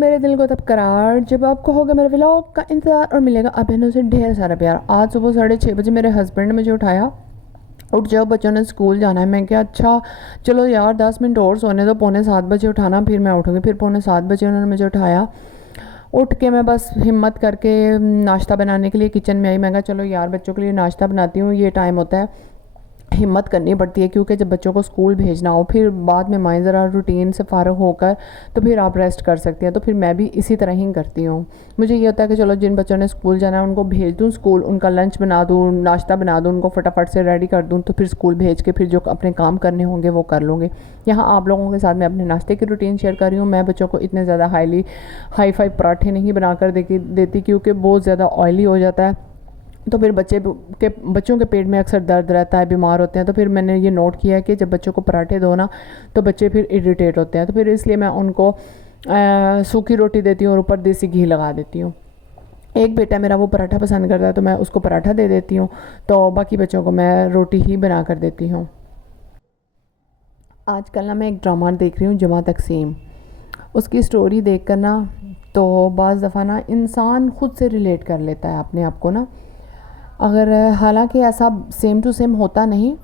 میرے دل کو تب قرار جب آپ کو ہوگا میرے ولاگ کا انتظار اور ملے گا آپ بہنوں سے ڈھیر سارا پیار۔ آج صبح 6:30 بجے میرے ہسبینڈ نے مجھے اٹھایا، اٹھ جاؤ بچوں نے اسکول جانا ہے۔ میں کہا اچھا چلو یار 10 منٹ اور سونے دو، 6:45 بجے اٹھانا پھر میں اٹھوں گی۔ پھر 6:45 بجے انہوں نے مجھے اٹھایا، اٹھ کے میں بس ہمت کر کے ناشتہ بنانے کے لیے کچن میں آئی۔ میں کہا چلو یار بچوں کے لیے ناشتہ بناتی ہوں، یہ ٹائم ہوتا ہے ہمت کرنی پڑتی ہے کیونکہ جب بچوں کو اسکول بھیجنا ہو پھر بعد میں مائیں ذرا روٹین سے فارغ ہو کر تو پھر آپ ریسٹ کر سکتے ہیں۔ تو پھر میں بھی اسی طرح ہی کرتی ہوں۔ مجھے یہ ہوتا ہے کہ چلو جن بچوں نے اسکول جانا ہے ان کو بھیج دوں اسکول، ان کا لنچ بنا دوں، ناشتہ بنا دوں، ان کو فٹافٹ سے ریڈی کر دوں، تو پھر اسکول بھیج کے پھر جو اپنے کام کرنے ہوں گے وہ کر لوں گے۔ یہاں آپ لوگوں کے ساتھ میں اپنے ناشتے کی روٹین شیئر کر رہی ہوں۔ میں بچوں کو اتنے زیادہ ہائی فائی پراٹھے نہیں بنا کر دیتی کیونکہ بہت زیادہ آئلی ہو جاتا ہے، تو پھر بچوں کے پیٹ میں اکثر درد رہتا ہے، بیمار ہوتے ہیں۔ تو پھر میں نے یہ نوٹ کیا ہے کہ جب بچوں کو پراٹھے دو نا تو بچے پھر اریٹیٹ ہوتے ہیں، تو پھر اس لیے میں ان کو سوکھی روٹی دیتی ہوں اور اوپر دیسی گھی لگا دیتی ہوں۔ ایک بیٹا میرا وہ پراٹھا پسند کرتا ہے تو میں اس کو پراٹھا دے دیتی ہوں، تو باقی بچوں کو میں روٹی ہی بنا کر دیتی ہوں۔ آج کل نا میں ایک ڈرامہ دیکھ رہی ہوں جمع تقسیم، اس کی سٹوری دیکھ کر نا تو بعض دفعہ نا انسان خود سے ریلیٹ کر لیتا ہے اپنے آپ کو نا، اگر حالانکہ ایسا سیم ٹو سیم ہوتا نہیں،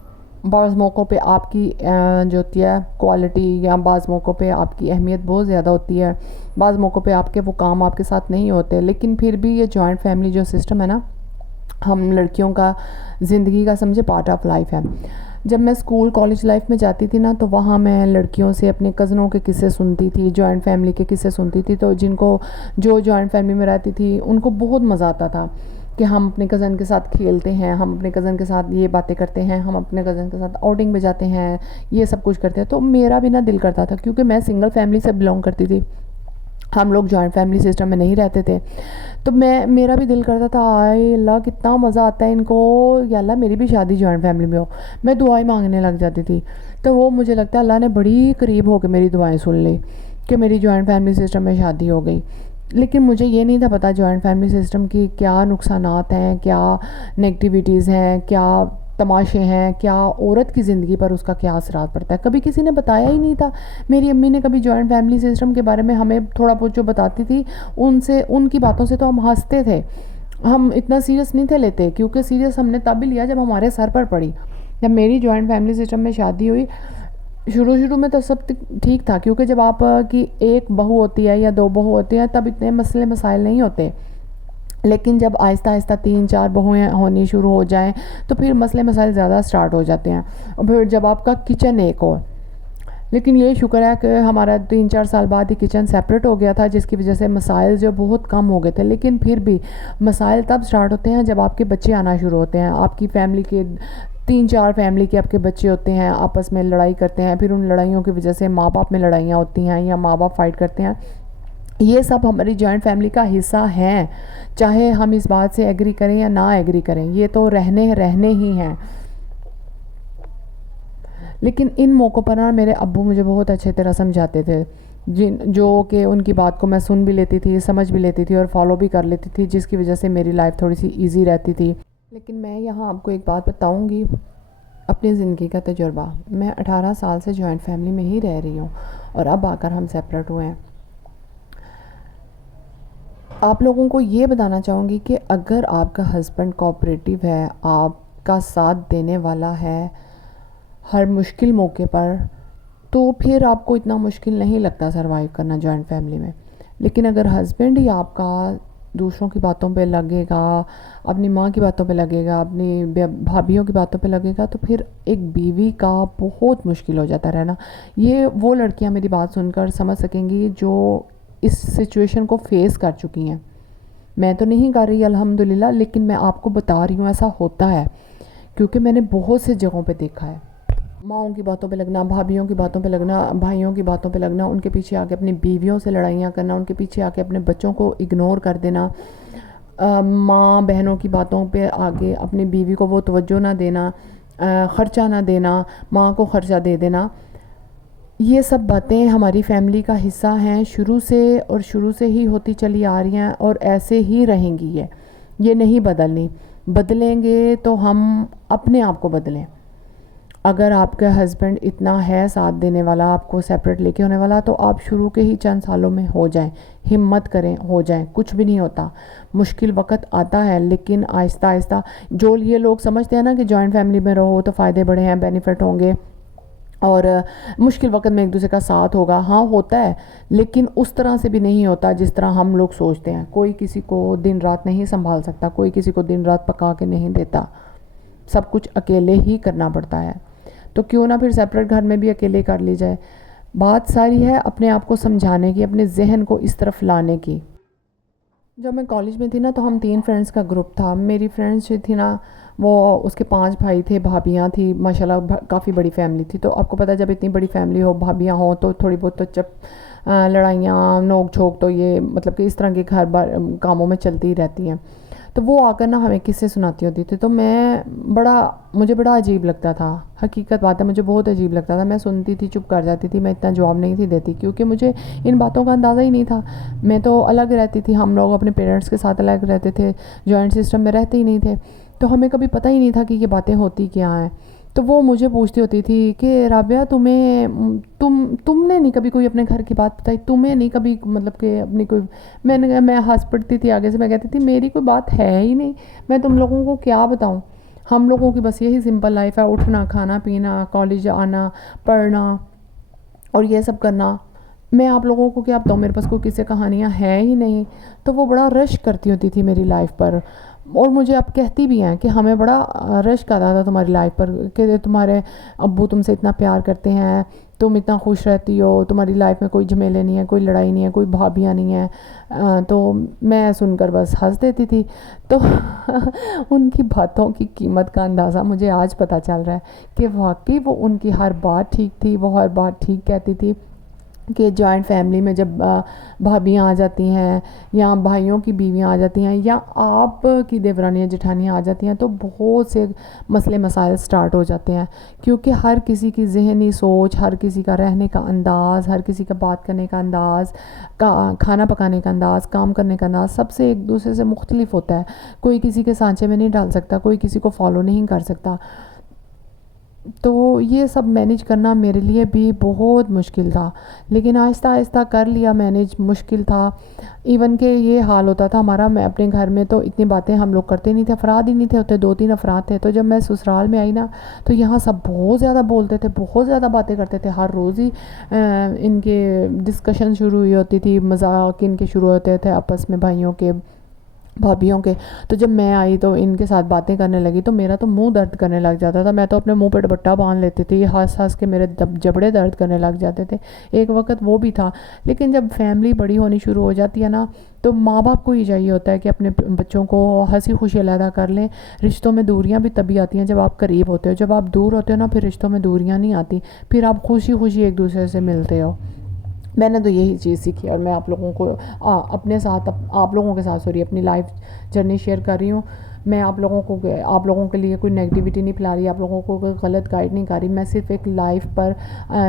بعض موقعوں پہ آپ کی جو ہوتی ہے کوالٹی یا بعض موقعوں پہ آپ کی اہمیت بہت زیادہ ہوتی ہے، بعض موقعوں پہ آپ کے وہ کام آپ کے ساتھ نہیں ہوتے، لیکن پھر بھی یہ جوائنٹ فیملی جو سسٹم ہے نا ہم لڑکیوں کا زندگی کا سمجھے پارٹ آف لائف ہے۔ جب میں اسکول کالج لائف میں جاتی تھی نا تو وہاں میں لڑکیوں سے اپنے کزنوں کے قصے سنتی تھی، جوائنٹ فیملی کے قصے سنتی تھی، تو جو جوائنٹ فیملی میں رہتی تھی ان کو بہت مزہ آتا تھا کہ ہم اپنے کزن کے ساتھ کھیلتے ہیں، ہم اپنے کزن کے ساتھ یہ باتیں کرتے ہیں، ہم اپنے کزن کے ساتھ آؤٹنگ پہ جاتے ہیں، یہ سب کچھ کرتے ہیں۔ تو میرا بھی نا دل کرتا تھا کیونکہ میں سنگل فیملی سے بلونگ کرتی تھی، ہم لوگ جوائنٹ فیملی سسٹم میں نہیں رہتے تھے، تو میرا بھی دل کرتا تھا آئے اللہ کتنا مزہ آتا ہے ان کو، یا اللہ میری بھی شادی جوائنٹ فیملی میں ہو۔ میں دعائیں مانگنے لگ جاتی تھی، تو وہ مجھے لگتا ہے اللہ نے بڑی قریب ہو کے میری دعائیں سن لی کہ میری جوائنٹ فیملی سسٹم میں شادی ہو گئی۔ لیکن مجھے یہ نہیں تھا پتہ جوائنٹ فیملی سسٹم کی کیا نقصانات ہیں، کیا نیگیٹیویٹیز ہیں، کیا تماشے ہیں، کیا عورت کی زندگی پر اس کا کیا اثرات پڑتا ہے، کبھی کسی نے بتایا ہی نہیں تھا۔ میری امی نے کبھی جوائنٹ فیملی سسٹم کے بارے میں ہمیں تھوڑا بہت جو بتاتی تھی ان کی باتوں سے تو ہم ہنستے تھے، ہم اتنا سیریس نہیں تھے لیتے، کیونکہ سیریس ہم نے تب بھی لیا جب ہمارے سر پر پڑی۔ جب میری جوائنٹ فیملی سسٹم میں شادی ہوئی شروع میں تو سب ٹھیک تھا، کیونکہ جب آپ کی ایک بہو ہوتی ہے یا 2 بہو ہوتی ہیں تب اتنے مسئلے مسائل نہیں ہوتے، لیکن جب آہستہ آہستہ 3-4 بہویں ہونی شروع ہو جائیں تو پھر مسئلے مسائل زیادہ سٹارٹ ہو جاتے ہیں، اور پھر جب آپ کا کچن ایک ہو۔ لیکن یہ شکر ہے کہ ہمارا 3-4 سال بعد ہی کچن سیپریٹ ہو گیا تھا، جس کی وجہ سے مسائل جو بہت کم ہو گئے تھے، لیکن پھر بھی مسائل تب سٹارٹ ہوتے ہیں جب آپ کے بچے آنا شروع ہوتے ہیں، آپ کی فیملی کے 3-4 فیملی کے آپ کے بچے ہوتے ہیں، آپس میں لڑائی کرتے ہیں، پھر ان لڑائیوں کی وجہ سے ماں باپ میں لڑائیاں ہوتی ہیں یا ماں باپ فائٹ کرتے ہیں۔ یہ سب ہماری جوائنٹ فیملی کا حصہ ہیں، چاہے ہم اس بات سے ایگری کریں یا نہ ایگری کریں، یہ تو رہنے ہی ہیں۔ لیکن ان موقعوں پر نا میرے ابو مجھے بہت اچھے طرح سمجھاتے تھے، جو کہ ان کی بات کو میں سن بھی لیتی تھی، سمجھ بھی لیتی تھی اور فالو بھی کر لیتی تھی، جس کی وجہ سے میری لائف تھوڑی سی ایزی رہتی تھی۔ لیکن میں یہاں آپ کو ایک بات بتاؤں گی، اپنی زندگی کا تجربہ، میں 18 سال سے جوائنٹ فیملی میں ہی رہ رہی ہوں اور اب آ کر ہم سیپریٹ ہوئے ہیں۔ آپ لوگوں کو یہ بتانا چاہوں گی کہ اگر آپ کا ہسبینڈ کوآپریٹیو ہے، آپ کا ساتھ دینے والا ہے ہر مشکل موقع پر، تو پھر آپ کو اتنا مشکل نہیں لگتا سروائیو کرنا جوائنٹ فیملی میں۔ لیکن اگر ہسبینڈ ہی آپ کا دوسروں کی باتوں پہ لگے گا، اپنی ماں کی باتوں پہ لگے گا، اپنی بھابھیوں کی باتوں پہ لگے گا، تو پھر ایک بیوی کا بہت مشکل ہو جاتا رہنا۔ یہ وہ لڑکیاں میری بات سن کر سمجھ سکیں گی جو اس سچویشن کو فیس کر چکی ہیں، میں تو نہیں کر رہی الحمدللہ، لیکن میں آپ کو بتا رہی ہوں ایسا ہوتا ہے، کیونکہ میں نے بہت سے جگہوں پہ دیکھا ہے۔ ماؤں کی باتوں پہ لگنا، بھابھیوں کی باتوں پہ لگنا، بھائیوں کی باتوں پہ لگنا، ان کے پیچھے آ کے اپنی بیویوں سے لڑائیاں کرنا، ان کے پیچھے آ کے اپنے بچوں کو اگنور کر دینا، ماں بہنوں کی باتوں پہ آگے اپنی بیوی کو وہ توجہ نہ دینا، خرچہ نہ دینا، ماں کو خرچہ دے دینا۔ یہ سب باتیں ہماری فیملی کا حصہ ہیں شروع سے ہی ہوتی چلی آ رہی ہیں اور ایسے ہی رہیں گی، یہ نہیں بدلنی۔ بدلیں گے تو ہم اپنے آپ کو بدلیں، اگر آپ کا ہسبینڈ اتنا ہے ساتھ دینے والا، آپ کو سیپریٹ لے کے ہونے والا، تو آپ شروع کے ہی چند سالوں میں ہو جائیں، ہمت کریں، ہو جائیں، کچھ بھی نہیں ہوتا، مشکل وقت آتا ہے لیکن آہستہ آہستہ. جو یہ لوگ سمجھتے ہیں نا کہ جوائنٹ فیملی میں رہو تو فائدے بڑے ہیں، بینیفٹ ہوں گے اور مشکل وقت میں ایک دوسرے کا ساتھ ہوگا، ہاں ہوتا ہے لیکن اس طرح سے بھی نہیں ہوتا جس طرح ہم لوگ سوچتے ہیں. کوئی کسی کو دن رات نہیں سنبھال سکتا، کوئی کسی کو دن رات پکا کے نہیں دیتا، سب کچھ اکیلے ہی کرنا پڑتا ہے. تو کیوں نہ پھر سیپریٹ گھر میں بھی اکیلے کر لی جائے. بات ساری ہے اپنے آپ کو سمجھانے کی، اپنے ذہن کو اس طرف لانے کی. جب میں کالج میں تھی نا تو ہم 3 فرینڈس کا گروپ تھا. میری فرینڈس جو تھی نا وہ اس کے 5 بھائی تھے، بھابیاں تھیں، ماشاءاللہ کافی بڑی فیملی تھی. تو آپ کو پتہ جب اتنی بڑی فیملی ہو، بھابیاں ہوں تو تھوڑی بہت تو جب لڑائیاں نوک جھوک تو یہ مطلب کہ اس طرح کے گھر بار کاموں میں چلتی ہی رہتی ہیں. تو وہ آ کر نا ہمیں قصے سناتی ہوتی تھی. تو مجھے بڑا عجیب لگتا تھا، حقیقت بات ہے مجھے بہت عجیب لگتا تھا. میں سنتی تھی، چپ کر جاتی تھی، میں اتنا جواب نہیں تھی دیتی کیونکہ مجھے ان باتوں کا اندازہ ہی نہیں تھا. میں تو الگ رہتی تھی، ہم لوگ اپنے پیرنٹس کے ساتھ الگ رہتے تھے، جوائنٹ سسٹم میں رہتے ہی نہیں تھے. تو ہمیں کبھی پتہ ہی نہیں تھا کہ یہ باتیں ہوتی کیا ہیں. تو وہ مجھے پوچھتی ہوتی تھی کہ رابعہ تم نے نہیں کبھی کوئی اپنے گھر کی بات بتائی، تمہیں نہیں کبھی مطلب کہ اپنی کوئی. میں ہنس پڑتی تھی آگے سے، میں کہتی تھی میری کوئی بات ہے ہی نہیں، میں تم لوگوں کو کیا بتاؤں. ہم لوگوں کی بس یہی سمپل لائف ہے، اٹھنا، کھانا پینا، کالج آنا، پڑھنا اور یہ سب کرنا. میں آپ لوگوں کو کیا بتاؤں، میرے پاس کوئی قصے کہانیاں ہیں ہی نہیں. تو وہ بڑا رش کرتی ہوتی تھی میری لائف پر، اور مجھے اب کہتی بھی ہیں کہ ہمیں بڑا رش کرا تھا تمہاری لائف پر، کہ تمہارے ابو تم سے اتنا پیار کرتے ہیں، تم اتنا خوش رہتی ہو، تمہاری لائف میں کوئی جھمیلے نہیں ہیں، کوئی لڑائی نہیں ہے، کوئی بھابیاں نہیں ہیں. تو میں سن کر بس ہنس دیتی تھی. تو ان کی باتوں کی قیمت کا اندازہ مجھے آج پتہ چل رہا ہے کہ واقعی وہ ان کی ہر بات ٹھیک تھی، وہ ہر بات ٹھیک کہتی تھی. کہ جوائنٹ فیملی میں جب بھابیاں آ جاتی ہیں یا بھائیوں کی بیویاں آ جاتی ہیں یا آپ کی دیورانیاں جٹھانیاں آ جاتی ہیں تو بہت سے مسئلے مسائل سٹارٹ ہو جاتے ہیں. کیونکہ ہر کسی کی ذہنی سوچ، ہر کسی کا رہنے کا انداز، ہر کسی کا بات کرنے کا انداز، کھانا پکانے کا انداز، کام کرنے کا انداز سب سے ایک دوسرے سے مختلف ہوتا ہے. کوئی کسی کے سانچے میں نہیں ڈال سکتا، کوئی کسی کو فالو نہیں کر سکتا. تو یہ سب مینیج کرنا میرے لیے بھی بہت مشکل تھا، لیکن آہستہ آہستہ کر لیا مینیج. مشکل تھا ایون کہ یہ حال ہوتا تھا ہمارا. میں اپنے گھر میں تو اتنی باتیں ہم لوگ کرتے نہیں تھے، افراد ہی نہیں تھے ہوتے، 2-3 افراد تھے. تو جب میں سسرال میں آئی نا تو یہاں سب بہت زیادہ بولتے تھے، بہت زیادہ باتیں کرتے تھے. ہر روز ہی ان کے ڈسکشن شروع ہوئی ہوتی تھی، مذاق ان کے شروع ہوتے تھے آپس میں، بھائیوں کے، بھابیوں کے. تو جب میں آئی تو ان کے ساتھ باتیں کرنے لگی تو میرا تو منہ درد کرنے لگ جاتا تھا. میں تو اپنے منہ پہ دوپٹہ باندھ لیتی تھی، ہنس ہنس کے میرے جبڑے درد کرنے لگ جاتے تھے. ایک وقت وہ بھی تھا. لیکن جب فیملی بڑی ہونی شروع ہو جاتی ہے نا تو ماں باپ کو ہی چاہیے ہوتا ہے کہ اپنے بچوں کو ہنسی خوشی علیحدہ کر لیں. رشتوں میں دوریاں بھی تبھی آتی ہیں جب آپ قریب ہوتے ہو. جب آپ دور ہوتے ہو نا پھر رشتوں میں دوریاں نہیں آتی، پھر آپ خوشی خوشی ایک دوسرے سے ملتے ہو. میں نے تو یہی چیز سیکھی اور میں آپ لوگوں کو اپنے ساتھ، آپ لوگوں کے ساتھ اپنی لائف جرنی شیئر کر رہی ہوں. میں آپ لوگوں کے لیے کوئی نیگیٹیوٹی نہیں پھیلا رہی، آپ لوگوں کو کوئی غلط گائیڈ نہیں کر رہی. میں صرف ایک لائف پر،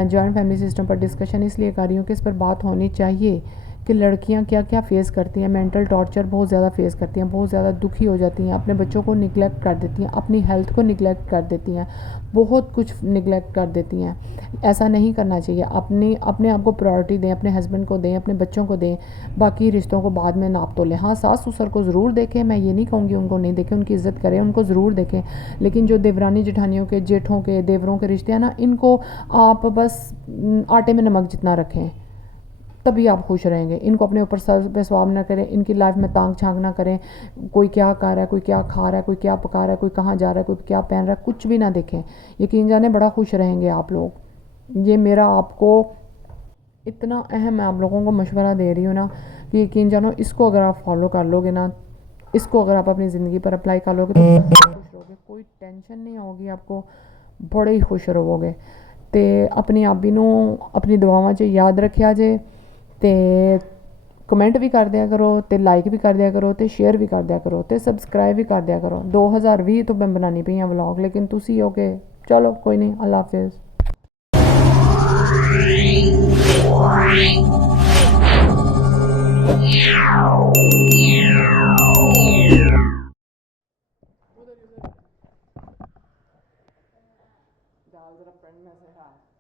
جوائنٹ فیملی سسٹم پر ڈسکشن اس لیے کر رہی ہوں کہ اس پر بات ہونی چاہیے کہ لڑکیاں کیا کیا فیس کرتی ہیں. مینٹل ٹارچر بہت زیادہ فیس کرتی ہیں، بہت زیادہ دکھی ہو جاتی ہیں، اپنے بچوں کو نگلیکٹ کر دیتی ہیں، اپنی ہیلتھ کو نگلیکٹ کر دیتی ہیں، بہت کچھ نگلیکٹ کر دیتی ہیں. ایسا نہیں کرنا چاہیے. اپنے آپ کو پرائرٹی دیں، اپنے ہسبینڈ کو دیں، اپنے بچوں کو دیں، باقی رشتوں کو بعد میں ناپ تو لیں. ہاں ساس سسر کو ضرور دیکھیں، میں یہ نہیں کہوں گی ان کو نہیں دیکھیں، ان کی عزت کریں، ان کو ضرور دیکھیں. لیکن جو دیورانی جٹھانیوں کے، جیٹھوں کے، دیوروں کے رشتے ہیں نا، ان کو آپ بس آٹے میں نمک جتنا رکھیں تبھی آپ خوش رہیں گے. ان کو اپنے اوپر سر پہ سواب نہ کریں، ان کی لائف میں تانگ چھانک نہ کریں. کوئی کیا کر رہا ہے، کوئی کیا کھا رہا ہے، کوئی کیا پکا رہا ہے، کوئی کہاں جا رہا ہے، کوئی کیا پہن رہا ہے، کچھ بھی نہ دیکھیں. یقین جانیں بڑا خوش رہیں گے آپ لوگ. یہ میرا آپ کو اتنا اہم میں آپ لوگوں کو مشورہ دے رہی ہوں نا کہ یقین جانو اس کو اگر آپ فالو کر لو گے نا، اس کو اگر آپ اپنی زندگی پر اپلائی کر لو گے تو بہت خوش رہو گے. کوئی ٹینشن نہیں ہوگی آپ کو، بڑے ہی خوش رہو گے. تے اپنی آبی نو اپنی دعاواں چ یاد رکھیا جے، تے کمنٹ بھی کر دیا کرو، تے لائک بھی کر دیا کرو، تے شیئر بھی کر دیا کرو، تے سبسکرائب بھی کر دیا کرو. 2020 تو میں بنانی پئی ہوں ولاگ، لیکن تسی ہو کہ چلو کوئی نہیں. اللہ حافظ. ڈال وبرکاتہ.